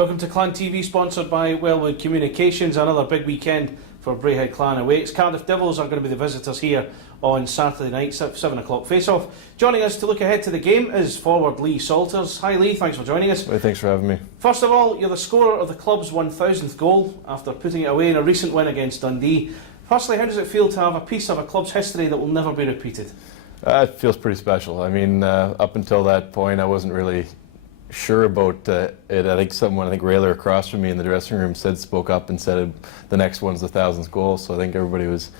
Welcome to Clan TV, sponsored by Wellwood Communications. Another big weekend for Braehead Clan awaits. Cardiff Devils are going to be the visitors here on Saturday night, 7 o'clock face-off. Joining us to look ahead to the game is forward Leigh Salters. Hi Leigh, thanks for joining us. Well, thanks for having me. First of all, you're the scorer of the club's 1,000th goal after putting it away in a recent win against Dundee. Firstly, how does it feel to have a piece of a club's history that will never be repeated? It feels pretty special. I mean, up until that point, I wasn't really sure about it. I think Rayler across from me in the dressing room spoke up and said the next one's the 1,000th goal. So I think everybody was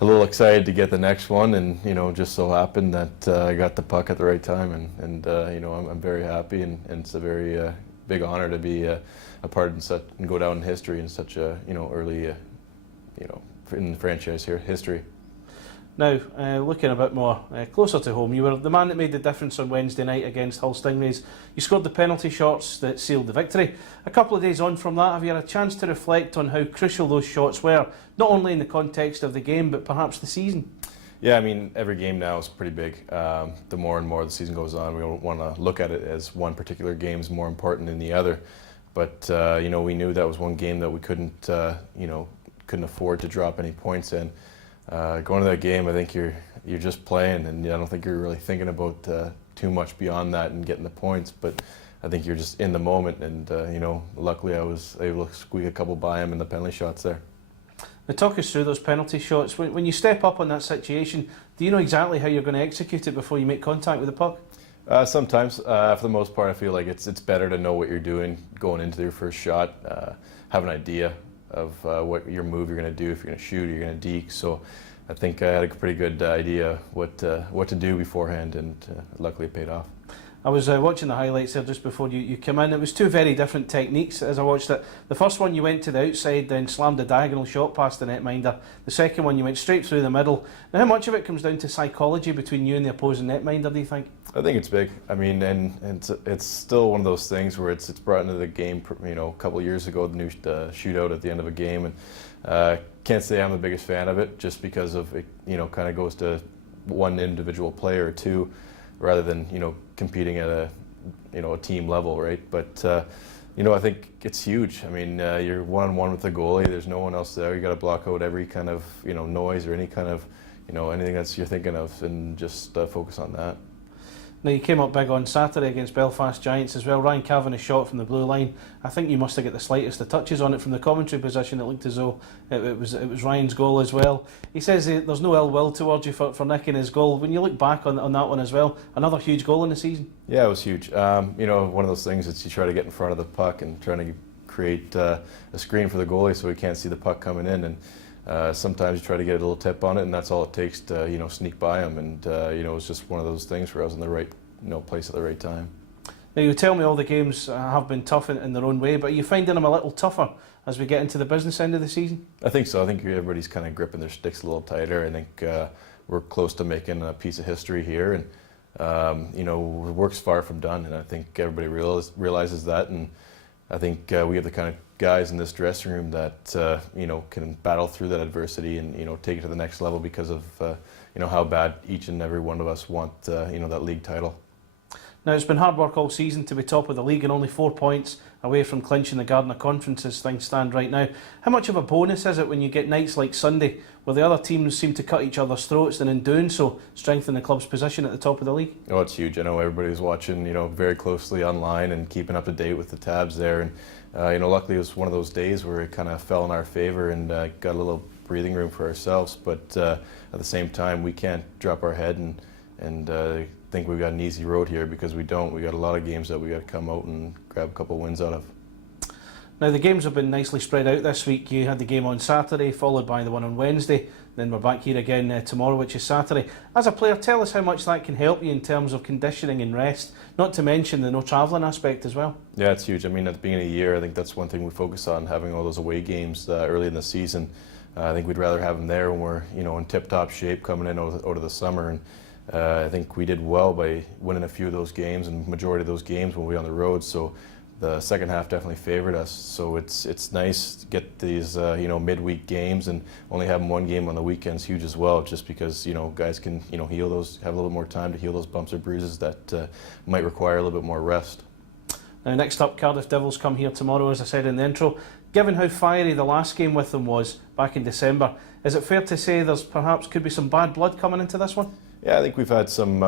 a little excited to get the next one, and just so happened that I got the puck at the right time, and I'm very happy, and it's a very big honor to be a part in such and go down in history in such a early in the franchise history. Now, looking a bit more closer to home, you were the man that made the difference on Wednesday night against Hull Stingrays. You scored the penalty shots that sealed the victory. A couple of days on from that, have you had a chance to reflect on how crucial those shots were, not only in the context of the game, but perhaps the season? Yeah, I mean, every game now is pretty big. The more and more the season goes on, we don't want to look at it as one particular game is more important than the other. But we knew that was one game that we couldn't afford to drop any points in. Going to that game, I think you're just playing, and I don't think you're really thinking about too much beyond that and getting the points. But I think you're just in the moment, and luckily I was able to squeak a couple by him in the penalty shots there. Now, talk us through those penalty shots. When you step up on that situation, do you know exactly how you're going to execute it before you make contact with the puck? Sometimes, for the most part, I feel like it's better to know what you're doing going into your first shot, have an idea of what your move you're going to do, if you're going to shoot or you're going to deke. So I think I had a pretty good idea what to do beforehand, and luckily it paid off. I was watching the highlights there just before you came in. It was two very different techniques as I watched it. The first one, you went to the outside, then slammed a diagonal shot past the netminder. The second one, you went straight through the middle. Now, how much of it comes down to psychology between you and the opposing netminder, do you think? I think it's big. I mean, and it's still one of those things where it's brought into the game. A couple of years ago, the new shootout at the end of a game, and can't say I'm the biggest fan of it, just because of it. Kind of goes to one individual player or two, rather than competing at a team level, right? But I think it's huge. I mean, you're one-on-one with the goalie. There's no one else there. You got to block out every kind of noise or any kind of anything that's you're thinking of, and just focus on that. Now, you came up big on Saturday against Belfast Giants as well. Ryan Cavanagh's shot from the blue line, I think you must have got the slightest of touches on it from the commentary position. It looked as though it was Ryan's goal as well. He says there's no ill will towards you for nicking his goal. When you look back on that one as well, another huge goal in the season. Yeah, it was huge. One of those things that you try to get in front of the puck and trying to create a screen for the goalie so he can't see the puck coming in, and sometimes you try to get a little tip on it, and that's all it takes to sneak by him. And it was just one of those things where I was in the right place at the right time. Now, you tell me all the games have been tough in their own way, but are you finding them a little tougher as we get into the business end of the season? I think so. I think everybody's kind of gripping their sticks a little tighter. I think we're close to making a piece of history here, and work's far from done, and I think everybody realizes that. And I think we have the kind of guys in this dressing room that can battle through that adversity and take it to the next level because of how bad each and every one of us want that league title. Now, it's been hard work all season to be top of the league and only 4 points away from clinching the Gardner Conference as things stand right now. How much of a bonus is it when you get nights like Sunday where the other teams seem to cut each other's throats and in doing so strengthen the club's position at the top of the league? Oh, it's huge. I know everybody's watching very closely online and keeping up to date with the tabs there, and luckily it was one of those days where it kind of fell in our favor and got a little breathing room for ourselves, but at the same time we can't drop our head and think we've got an easy road here, because we don't. We got a lot of games that we got to come out and grab a couple of wins out of. Now, the games have been nicely spread out this week. You had the game on Saturday, followed by the one on Wednesday, then we're back here again tomorrow, which is Saturday. As a player, tell us how much that can help you in terms of conditioning and rest, not to mention the no travelling aspect as well. Yeah, it's huge. I mean, at the beginning of the year, I think that's one thing we focus on, having all those away games early in the season. I think we'd rather have them there when we're in tip-top shape coming in out of the summer, and I think we did well by winning a few of those games, and majority of those games when we were on the road. So the second half definitely favored us. So it's nice to get these midweek games, and only having one game on the weekends huge as well, just because guys can heal those, have a little more time to heal those bumps or bruises that might require a little bit more rest. Now next up, Cardiff Devils come here tomorrow, as I said in the intro. Given how fiery the last game with them was back in December, is it fair to say there's perhaps could be some bad blood coming into this one? Yeah, I think we've had some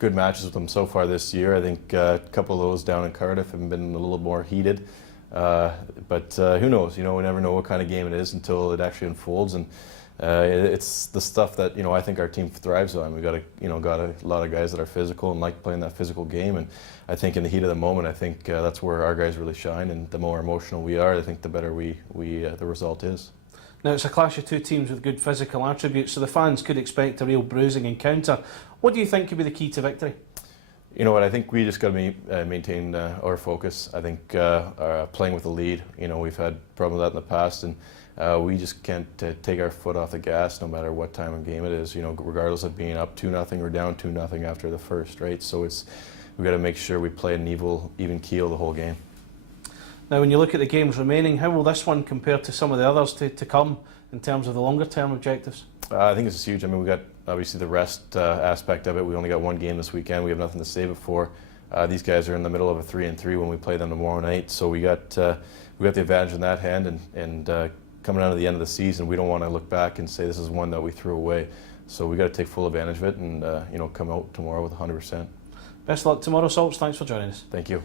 good matches with them so far this year. I think a couple of those down in Cardiff have been a little more heated. But who knows? We never know what kind of game it is until it actually unfolds, and it's the stuff that I think our team thrives on. We got a lot of guys that are physical and like playing that physical game, and I think in the heat of the moment, I think that's where our guys really shine. And the more emotional we are, I think the better the result is. Now it's a clash of two teams with good physical attributes, so the fans could expect a real bruising encounter. What do you think could be the key to victory? You know what, I think we just got to maintain our focus. I think playing with the lead, we've had problems with that in the past, and we just can't take our foot off the gas no matter what time of game it is, regardless of being up 2-0 or down 2-0 after the first, right? So we've got to make sure we play an even keel the whole game. Now when you look at the games remaining, how will this one compare to some of the others to come in terms of the longer term objectives? I think it's huge. I mean, we got obviously the rest aspect of it. We only got one game this weekend. We have nothing to save it for. These guys are in the middle of a 3-3 when we play them tomorrow night. So we got the advantage in that hand, and coming out of the end of the season, we don't want to look back and say this is one that we threw away. So we got to take full advantage of it and come out tomorrow with 100%. Best of luck tomorrow, Salts. Thanks for joining us. Thank you.